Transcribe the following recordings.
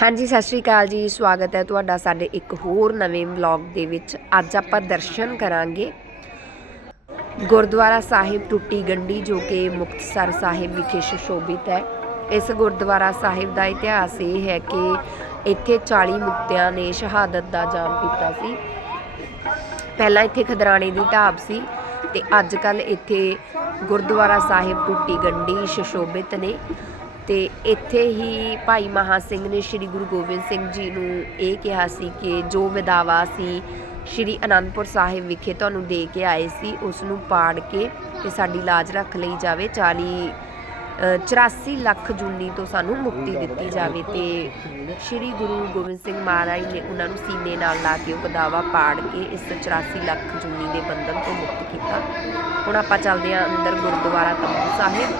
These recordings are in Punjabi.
ਹਾਂਜੀ, ਸਤਿ ਸ਼੍ਰੀ ਅਕਾਲ ਜੀ। ਸਵਾਗਤ ਹੈ ਤੁਹਾਡਾ ਸਾਡੇ ਇੱਕ ਹੋਰ ਨਵੇਂ ਵਲੌਗ ਦੇ ਵਿੱਚ। ਅੱਜ ਆਪਾਂ ਦਰਸ਼ਨ ਕਰਾਂਗੇ ਗੁਰਦੁਆਰਾ ਸਾਹਿਬ ਟੁੱਟੀ ਗੰਢੀ, ਜੋ ਕਿ ਮੁਕਤਸਰ ਸਾਹਿਬ ਵਿਖੇ ਸੁਸ਼ੋਭਿਤ ਹੈ। ਇਸ ਗੁਰਦੁਆਰਾ ਸਾਹਿਬ ਦਾ ਇਤਿਹਾਸ ਇਹ ਹੈ ਕਿ ਇੱਥੇ 40 ਮੁਕਤਿਆਂ ਨੇ ਸ਼ਹਾਦਤ ਦਾ ਜਾਮ ਪੀਤਾ ਸੀ। ਪਹਿਲਾਂ ਇੱਥੇ ਖਦਰਾਣੇ ਦੀ ਢਾਬ ਸੀ ਤੇ ਅੱਜ ਕੱਲ ਇੱਥੇ ਗੁਰਦੁਆਰਾ ਸਾਹਿਬ ਟੁੱਟੀ ਗੰਢੀ ਸੁਸ਼ੋਭਿਤ ਨੇ। ਤੇ ਇੱਥੇ ਹੀ ਭਾਈ ਮਹਾ ਸਿੰਘ ਨੇ ਸ੍ਰੀ ਗੁਰੂ ਗੋਬਿੰਦ ਸਿੰਘ ਜੀ ਨੂੰ ਇਹ ਕਿਹਾ ਸੀ ਕਿ ਜੋ ਵਿਦਾਵਾ ਸੀ ਸ੍ਰੀ ਅਨੰਦਪੁਰ ਸਾਹਿਬ ਵਿਖੇ ਤੁਹਾਨੂੰ ਦੇ ਕੇ ਆਏ ਸੀ ਉਸ ਨੂੰ ਪਾੜ ਕੇ ਤੇ ਸਾਡੀ ਲਾਜ ਰੱਖ ਲਈ ਜਾਵੇ। 40 ਅ, 84 ਲੱਖ ਜੂਨੀ ਤੋਂ ਸਾਨੂੰ ਮੁਕਤੀ ਦਿੱਤੀ ਜਾਵੇ ਤੇ ਸ੍ਰੀ ਗੁਰੂ ਗੋਬਿੰਦ ਸਿੰਘ ਮਹਾਰਾਜ ਨੇ ਉਹਨਾਂ ਨੂੰ ਸੀਨੇ ਨਾਲ ਲਾ ਕੇ ਉਹ ਬਦਾਵਾ ਪਾੜ ਕੇ ਇਸ 84 ਲੱਖ ਜੂਨੀ ਦੇ ਬੰਧਨ ਤੋਂ ਮੁਕਤ ਕੀਤਾ। ਹੁਣ ਆਪਾਂ ਚੱਲਦੇ ਹਾਂ ਅੰਦਰ ਗੁਰਦੁਆਰਾ ਤੰਬੂ ਸਾਹਿਬ।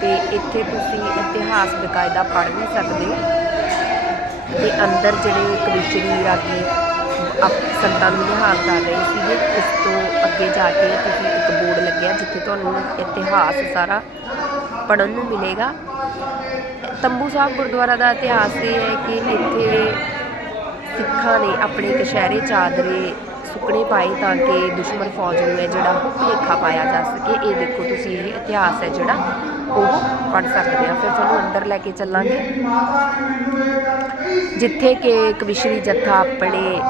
ਤੇ ਇੱਥੇ ਤੁਸੀਂ ਇਤਿਹਾਸ ਬਕਾਇਦਾ ਪੜ੍ਹ ਵੀ ਸਕਦੇ ਹੋ। ਤੇ ਅੰਦਰ ਜਿਹੜੇ ਕਵਿਸ਼ਰੀ ਰਾਗੀ ਸੰਤਾਂ ਨੂੰ ਨਿਹਾਲ ਕਰ ਰਹੇ ਸੀਗੇ, ਇਸ ਤੋਂ ਅੱਗੇ ਜਾ ਕੇ ਤੁਸੀਂ ਇੱਕ ਬੋਰਡ ਲੱਗਿਆ ਜਿੱਥੇ ਤੁਹਾਨੂੰ ਇਤਿਹਾਸ ਸਾਰਾ ਪੜਨ ਨੂੰ ਮਿਲੇਗਾ। ਤੰਬੂ ਸਾਹਿਬ ਗੁਰਦੁਆਰਾ ਦਾ ਇਤਿਹਾਸ ਇਹ ਹੈ ਕਿ ਇੱਥੇ ਸਿੱਖਾਂ ਨੇ ਆਪਣੇ ਕਸ਼ਹਿਰੇ ਚਾਦਰੇ ਸੁੱਕਣੇ ਪਾਏ ਤਾਂ ਕਿ ਦੁਸ਼ਮਣ ਫੌਜ ਨੂੰ ਇਹ ਜਿਹੜਾ ਭੁਲੇਖਾ ਪਾਇਆ ਜਾ ਸਕੇ। ਇਹ ਦੇਖੋ ਤੁਸੀਂ, ਇਹ ਇਤਿਹਾਸ ਹੈ ਜਿਹੜਾ, ਉਹ ਪੜ ਸਕਦੇ ਆ ਫਿਰ ਤੁਹਾਨੂੰ ਅੰਦਰ ਲੈ ਕੇ ਚੱਲਾਂਗੇ। ਜਿੱਥੇ ਕਿ ਕਵਿਸ਼ਰੀ ਜੱਥਾ ਆਪਣੇ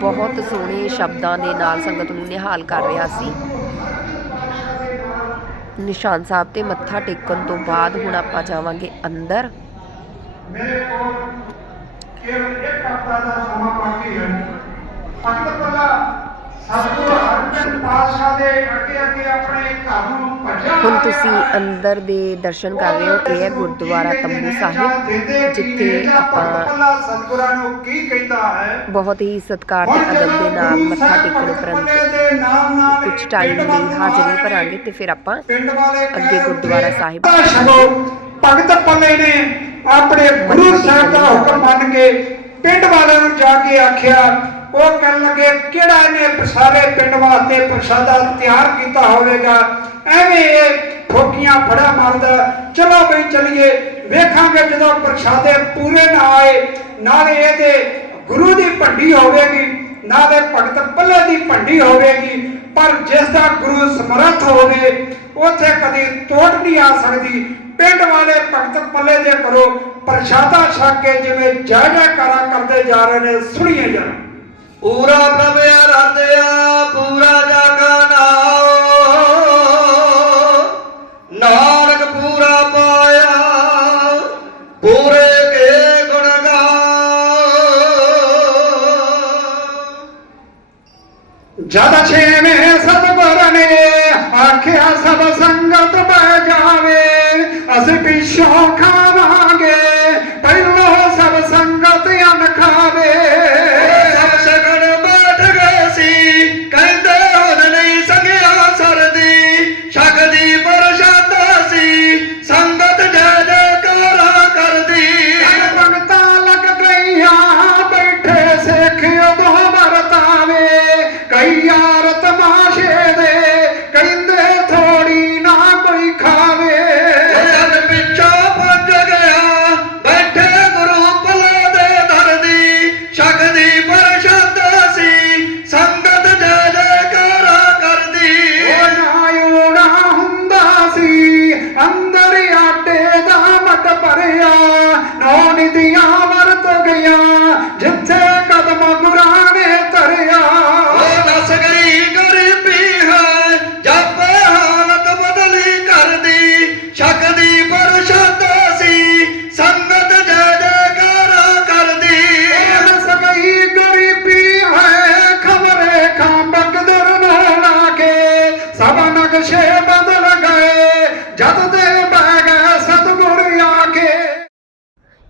ਬਹੁਤ ਸੋਹਣੇ ਸ਼ਬਦਾਂ ਦੇ ਨਾਲ ਸੰਗਤ ਨੂੰ ਨਿਹਾਲ ਕਰ ਰਿਹਾ ਸੀ। ਨਿਸ਼ਾਨ ਸਾਹਿਬ ਤੇ ਮੱਥਾ ਟੇਕਣ ਤੋਂ ਬਾਅਦ ਹੁਣ ਆਪਾਂ ਜਾਵਾਂਗੇ ਅੰਦਰ। ਮੇਰੇ ਕੋਲ ਕੇਵਲ ਇੱਕ ਹਫ਼ਤਾ ਦਾ ਸਮਾਂ ਬਾਕੀ ਹੈ ਭਗਤ ਭਲਾ ਸਤਿਗੁਰੂ ਹਰਿਮੰਦਰ ਪਾਤਸ਼ਾਹ ਦੇ ਅੱਗੇ ਅੱਗੇ ਆਪਣੇ ਘਰ ਨੂੰ ਭੱਜਾ ਹੁਣ ਤੁਸੀਂ ਅੰਦਰ ਦੇ ਦਰਸ਼ਨ ਕਰ ਰਹੇ ਹੋ ਇਹ ਹੈ ਗੁਰਦੁਆਰਾ ਤੰਬੂ ਸਾਹਿਬ ਜਿੱਥੇ ਆਪਾਂ ਸਤਿਗੁਰਾਂ ਨੂੰ ਕੀ ਕਹਿੰਦਾ ਹੈ? ਬਹੁਤ ਹੀ ਸਤਿਕਾਰ ਤੇ ਅਦਬ ਦੇ ਨਾਲ ਮੱਥਾ ਟੇਕਣ ਉਪਰੰਤ ਕੁਝ ਟਾਈਮ ਲਈ ਹਾਜ਼ਰੀ ਭਰਾਂਗੇ ਤੇ ਫਿਰ ਆਪਾਂ ਅੱਗੇ ਗੁਰਦੁਆਰਾ ਸਾਹਿਬ ਭਗਤ ਪੱਲੇ ਨੇ ਆਪਣੇ ਗੁਰੂ ਸਾਹਿਬ ਦਾ ਹੁਕਮ ਮੰਨ ਕੇ ਪਿੰਡ ਵਾਲਿਆਂ ਨੂੰ ਜਾ ਕੇ ਆਖਿਆ ਉਹ ਕਹਿਣ ਲੱਗੇ, ਕਿਹੜਾ ਇਹਨੇ ਪ੍ਰਸ਼ਾਰੇ ਪਿੰਡ ਵਾਸਤੇ ਪ੍ਰਸ਼ਾਦਾ ਤਿਆਰ ਕੀਤਾ ਹੋਵੇਗਾ? ਐਵੇਂ ਇਹ ਠੋਕੀਆਂ ਫੜਾ ਮਾਰਦਾ ਚਲੋ ਬਈ ਚਲੀਏ, ਵੇਖਾਂਗੇ ਜਦੋਂ ਪ੍ਰਸ਼ਾਦੇ ਪੂਰੇ ਨਾ ਆਏ, ਨਾਲੇ ਇਹਦੇ ਗੁਰੂ ਦੀ ਭੰਡੀ ਹੋਵੇਗੀ, ਨਾਲੇ ਭਗਤ ਪੱਲੇ ਦੀ ਭੰਡੀ ਹੋਵੇਗੀ, ਪਰ ਜਿਸ ਦਾ ਗੁਰੂ ਸਮਰੱਥ ਹੋਵੇ, ਉੱਥੇ ਕਦੀ ਤੋੜ ਨਹੀਂ ਆ ਸਕਦੀ। ਪਿੰਡ ਵਾਲੇ ਭਗਤ ਪੱਲੇ ਦੇ ਕਰੋ ਪ੍ਰਸ਼ਾਦਾ ਛਕ ਕੇ ਜਿਵੇਂ ਜੈ ਜੈਕਾਰਾ ਕਰਦੇ ਜਾ ਰਹੇ ਨੇ, ਸੁਣੀਏ ਜਰਾ। ਪੂਰਾ ਪ੍ਰਭ ਆਰਾਧਿਆ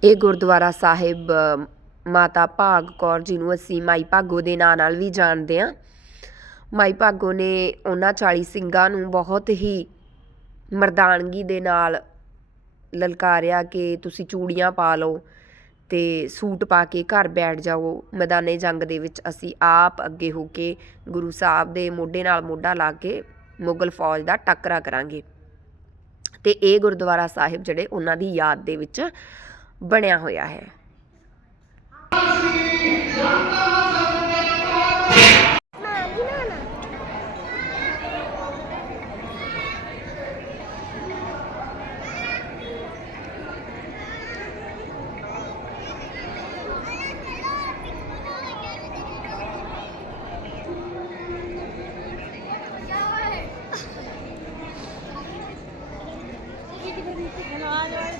ਇਹ ਗੁਰਦੁਆਰਾ ਸਾਹਿਬ ਮਾਤਾ ਭਾਗ ਕੌਰ ਜੀ ਨੂੰ ਅਸੀਂ ਮਾਈ ਭਾਗੋ ਦੇ ਨਾਂ ਨਾਲ ਵੀ ਜਾਣਦੇ ਹਾਂ। ਮਾਈ ਭਾਗੋ ਨੇ ਉਹਨਾਂ 40 ਸਿੰਘਾਂ ਨੂੰ ਬਹੁਤ ਹੀ ਮਰਦਾਨਗੀ ਦੇ ਨਾਲ ਲਲਕਾਰਿਆ ਕਿ ਤੁਸੀਂ ਚੂੜੀਆਂ ਪਾ ਲਓ ਤੇ ਸੂਟ ਪਾ ਕੇ ਘਰ ਬੈਠ ਜਾਓ। ਮੈਦਾਨੇ ਜੰਗ ਦੇ ਵਿੱਚ ਅਸੀਂ ਆਪ ਅੱਗੇ ਹੋ ਕੇ ਗੁਰੂ ਸਾਹਿਬ ਦੇ ਮੋਢੇ ਨਾਲ ਮੋਢਾ ਲਾ ਕੇ ਮੁਗਲ ਫੌਜ ਦਾ ਟੱਕਰਾ ਕਰਾਂਗੇ। ਤੇ ਇਹ ਗੁਰਦੁਆਰਾ ਸਾਹਿਬ ਜਿਹੜੇ ਉਹਨਾਂ ਦੀ ਯਾਦ ਦੇ ਵਿੱਚ ਬਣਿਆ ਹੋਇਆ ਹੈ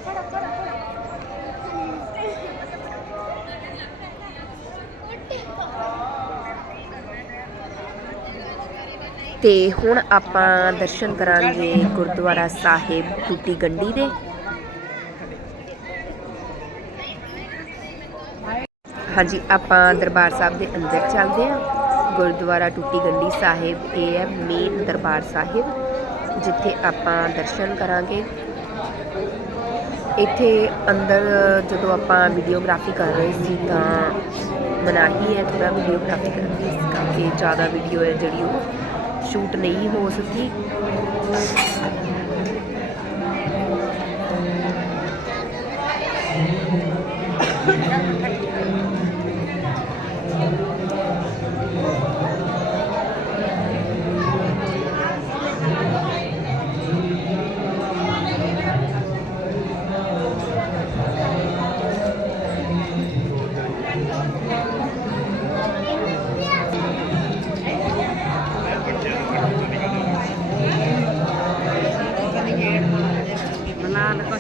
Para, para, para. ਤੇ ਹੁਣ ਆਪਾਂ ਦਰਸ਼ਨ ਕਰਾਂਗੇ ਗੁਰਦੁਆਰਾ ਸਾਹਿਬ ਟੁੱਟੀ ਗੰਡੀ ਦੇ। ਹਾਂਜੀ, ਆਪਾਂ ਦਰਬਾਰ ਸਾਹਿਬ ਦੇ ਅੰਦਰ ਚੱਲਦੇ ਹਾਂ। ਗੁਰਦੁਆਰਾ ਟੁੱਟੀ ਗੰਡੀ ਸਾਹਿਬ, ਇਹ ਹੈ ਮੇਨ ਦਰਬਾਰ ਸਾਹਿਬ, ਜਿੱਥੇ ਆਪਾਂ ਦਰਸ਼ਨ ਕਰਾਂਗੇ। ਇੱਥੇ ਅੰਦਰ ਜਦੋਂ ਆਪਾਂ ਵੀਡੀਓਗ੍ਰਾਫੀ ਕਰ ਰਹੇ ਸੀ ਤਾਂ ਮਨਾਹੀ ਹੈ ਥੋੜਾ ਵੀਡੀਓਗ੍ਰਾਫੀ ਕਰਨ ਦੀ ਇਸ ਕਰਕੇ ਜ਼ਿਆਦਾ ਵੀਡੀਓ ਹੈ ਜਿਹੜੀ ਉਹ ਸ਼ੂਟ ਨਹੀਂ ਹੋ ਸਕੀ। ਮੇਰੇ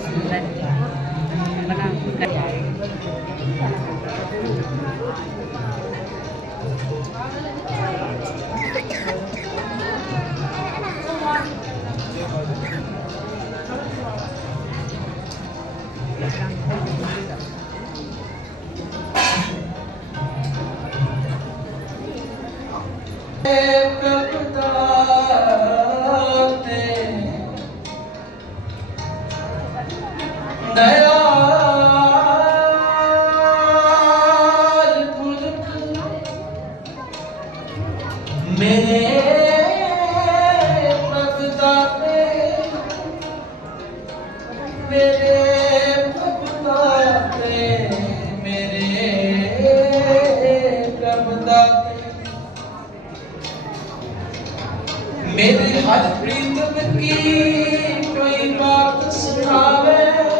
ਮੇਰੇ ਹਰ ਪ੍ਰੀਤਮ ਕੀ ਕੋਈ ਬਾਤ ਸੁਣਾਵੇ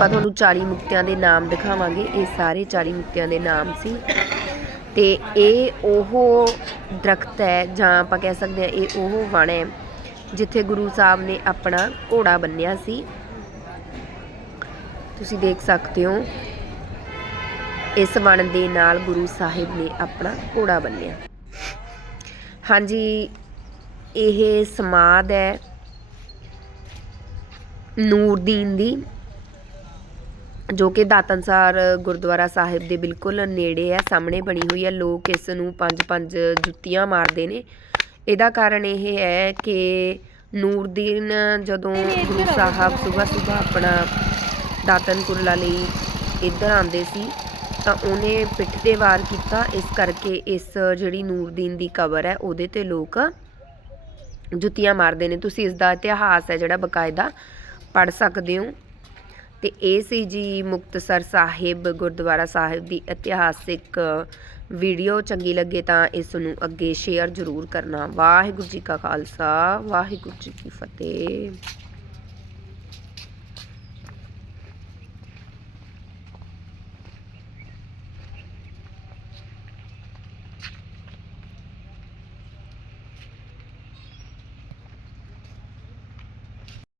ਆਪਾਂ ਤੁਹਾਨੂੰ 40 ਮੁਕਤਿਆਂ ਦੇ ਨਾਮ ਦਿਖਾਵਾਂਗੇ। ਇਹ ਸਾਰੇ 40 ਮੁਕਤਿਆਂ ਦੇ ਨਾਮ ਸੀ। ਤੇ ਇਹ ਉਹ ਦਰਖਤ ਹੈ, ਜਾਂ ਆਪਾਂ ਕਹਿ ਸਕਦੇ ਹਾਂ ਇਹ ਉਹ ਵਣ ਹੈ, ਜਿੱਥੇ ਗੁਰੂ ਸਾਹਿਬ ਨੇ ਆਪਣਾ ਘੋੜਾ ਬੰਨਿਆ ਸੀ। ਤੁਸੀਂ ਦੇਖ ਸਕਦੇ ਹੋ, ਇਸ ਵਣ ਦੇ ਨਾਲ ਗੁਰੂ ਸਾਹਿਬ ਨੇ ਆਪਣਾ ਘੋੜਾ ਬੰਨਿਆ। ਹਾਂਜੀ, ਇਹ ਸਮਾਦ ਹੈ ਨੂਰਦੀਨ ਦੀ। ਜੋ ਕਿ ਦਾਤਨਸਾਰ ਗੁਰਦੁਆਰਾ ਸਾਹਿਬ ਦੇ ਬਿਲਕੁਲ ਨੇੜੇ ਹੈ, ਸਾਹਮਣੇ ਬਣੀ ਹੋਈ ਹੈ, ਲੋਕ ਇਸ ਨੂੰ ਪੰਜ ਪੰਜ ਜੁੱਤੀਆਂ ਮਾਰਦੇ ਨੇ। ਇਹਦਾ ਕਾਰਨ ਇਹ ਹੈ ਕਿ ਨੂਰਦੀਨ ਜਦੋਂ ਗੁਰੂ ਸਾਹਿਬ ਸਵੇਰ ਸਵੇਰ ਆਪਣਾ ਦਾਤਨ ਕੁਰਲਾ ਲਈ ਇੱਧਰ ਆਉਂਦੇ ਸੀ, ਤਾਂ ਉਹਨੇ ਪਿੱਠ ਤੇ ਵਾਰ ਕੀਤਾ। ਇਸ ਕਰਕੇ ਇਸ ਜਿਹੜੀ ਨੂਰਦੀਨ ਦੀ ਕਬਰ ਹੈ, ਉਹਦੇ ਤੇ ਲੋਕ ਜੁੱਤੀਆਂ ਮਾਰਦੇ ਨੇ। ਤੁਸੀਂ ਇਸ ਦਾ ਇਤਿਹਾਸ ਹੈ ਜਿਹੜਾ ਬਕਾਇਦਾ ਪੜ ਸਕਦੇ ਹੋ। ਤੇ ਇਹ ਸੀ ਜੀ ਮੁਕਤਸਰ ਸਾਹਿਬ, ਗੁਰਦੁਆਰਾ ਸਾਹਿਬ ਦੀ ਇਤਿਹਾਸਿਕ ਵੀਡੀਓ। ਚੰਗੀ ਲੱਗੇ ਤਾਂ ਇਸ ਨੂੰ ਅੱਗੇ ਸ਼ੇਅਰ ਜ਼ਰੂਰ ਕਰਨਾ। ਵਾਹਿਗੁਰੂ ਜੀ ਕਾ ਖਾਲਸਾ, ਵਾਹਿਗੁਰੂ ਜੀ ਕੀ ਫਤਿਹ।